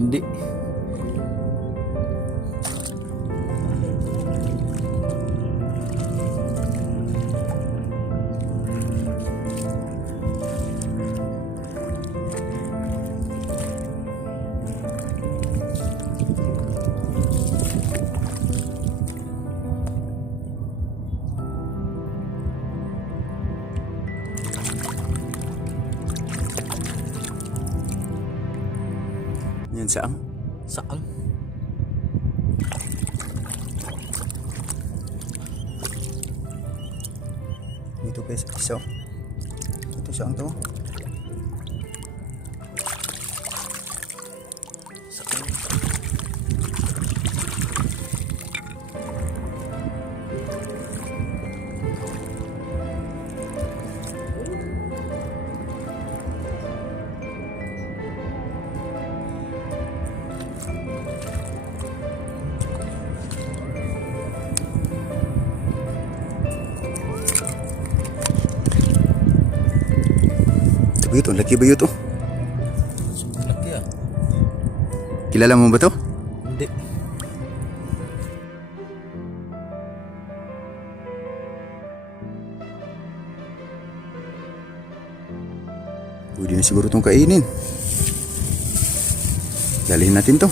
എൻ്റെ Yan saan? Saan? Dito guys, isa. Ito saan to? Ito bayot, ang laki bayot oh. Laki ah. Kilala mo ba to? Hindi. Pwede na siguro itong kainin. Dalhin natin to.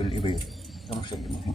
الابيض ده مش اللي مهم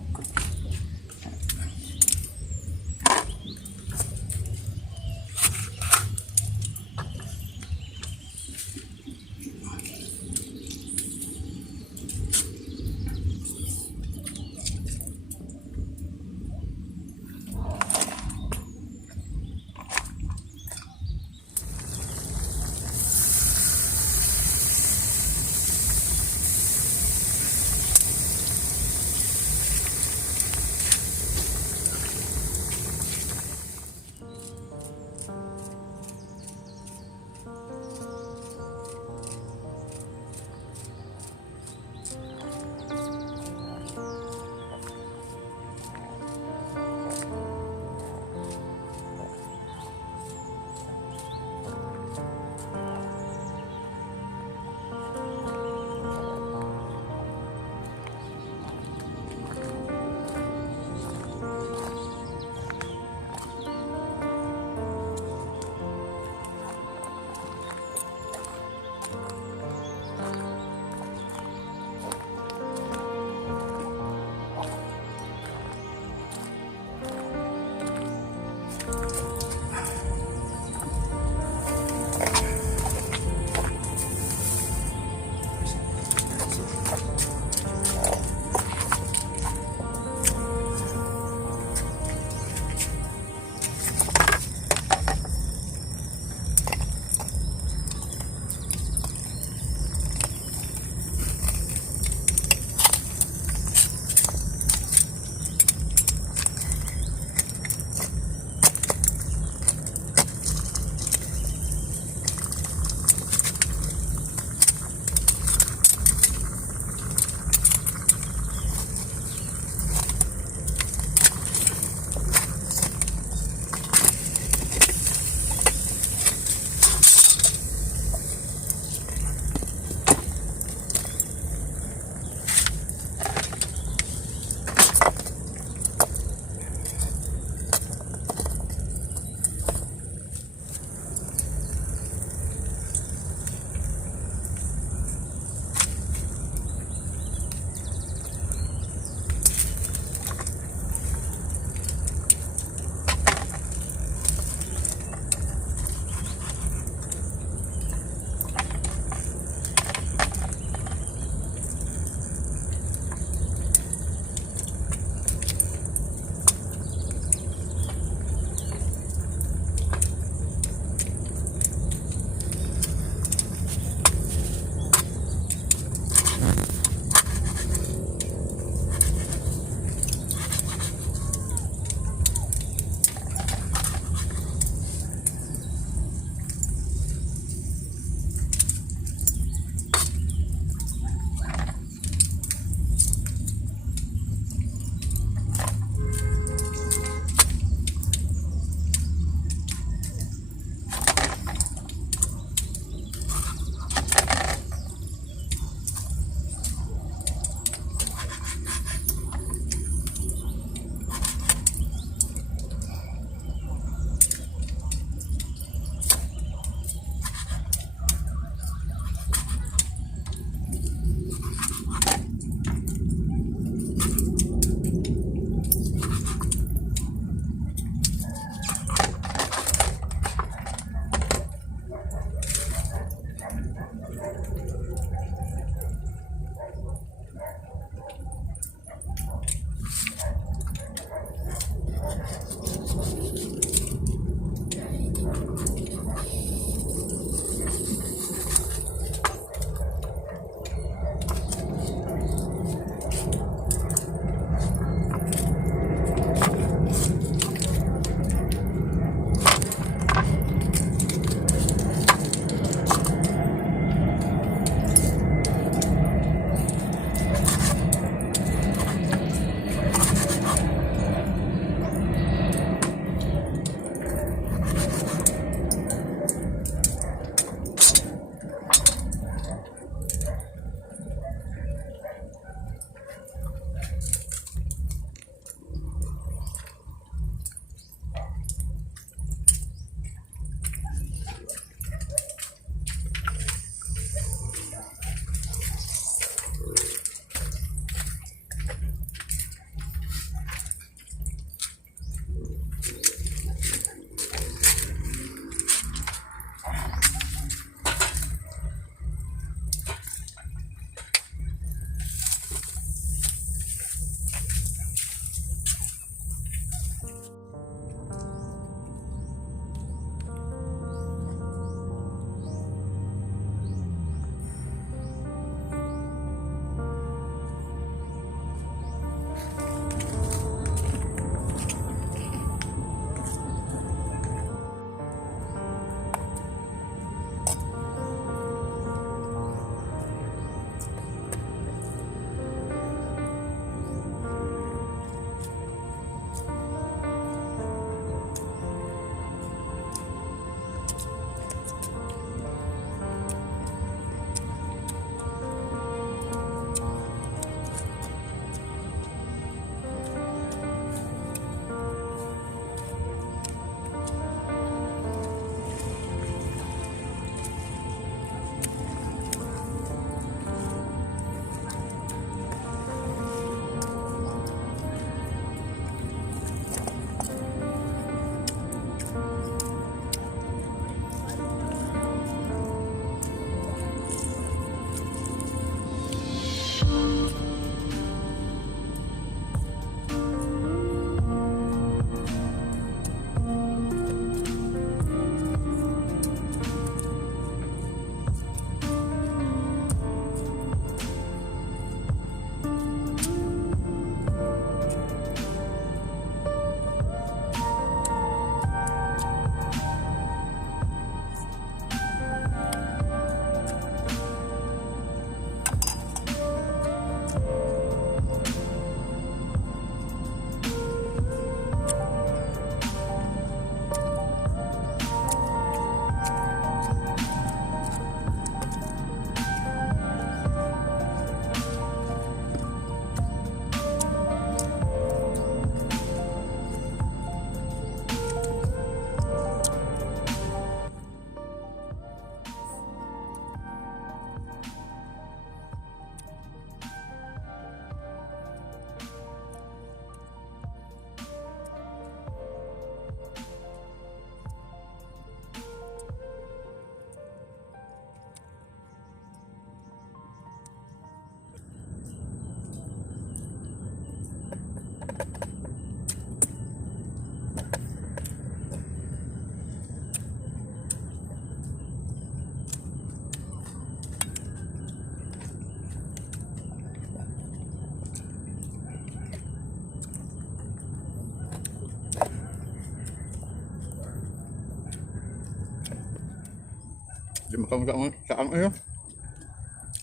Di makang sa sa ang ano.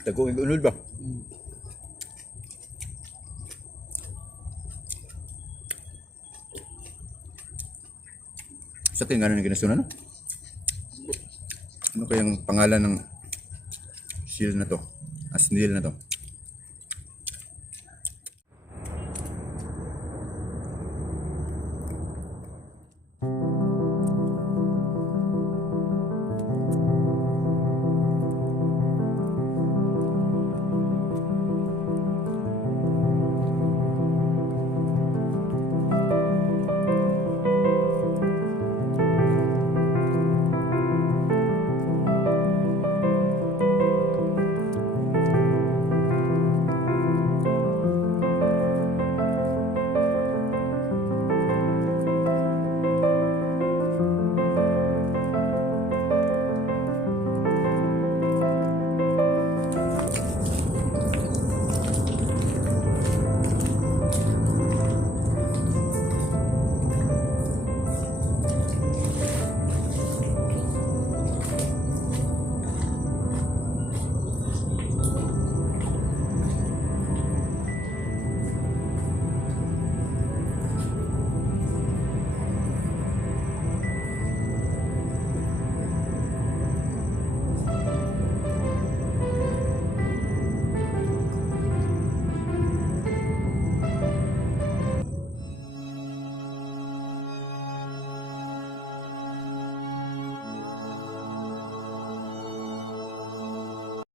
Taguing unod ba? Sa tingin nga na ginasunan, no? Ano kayang pangalan ng seal na to? Ah, snail na to?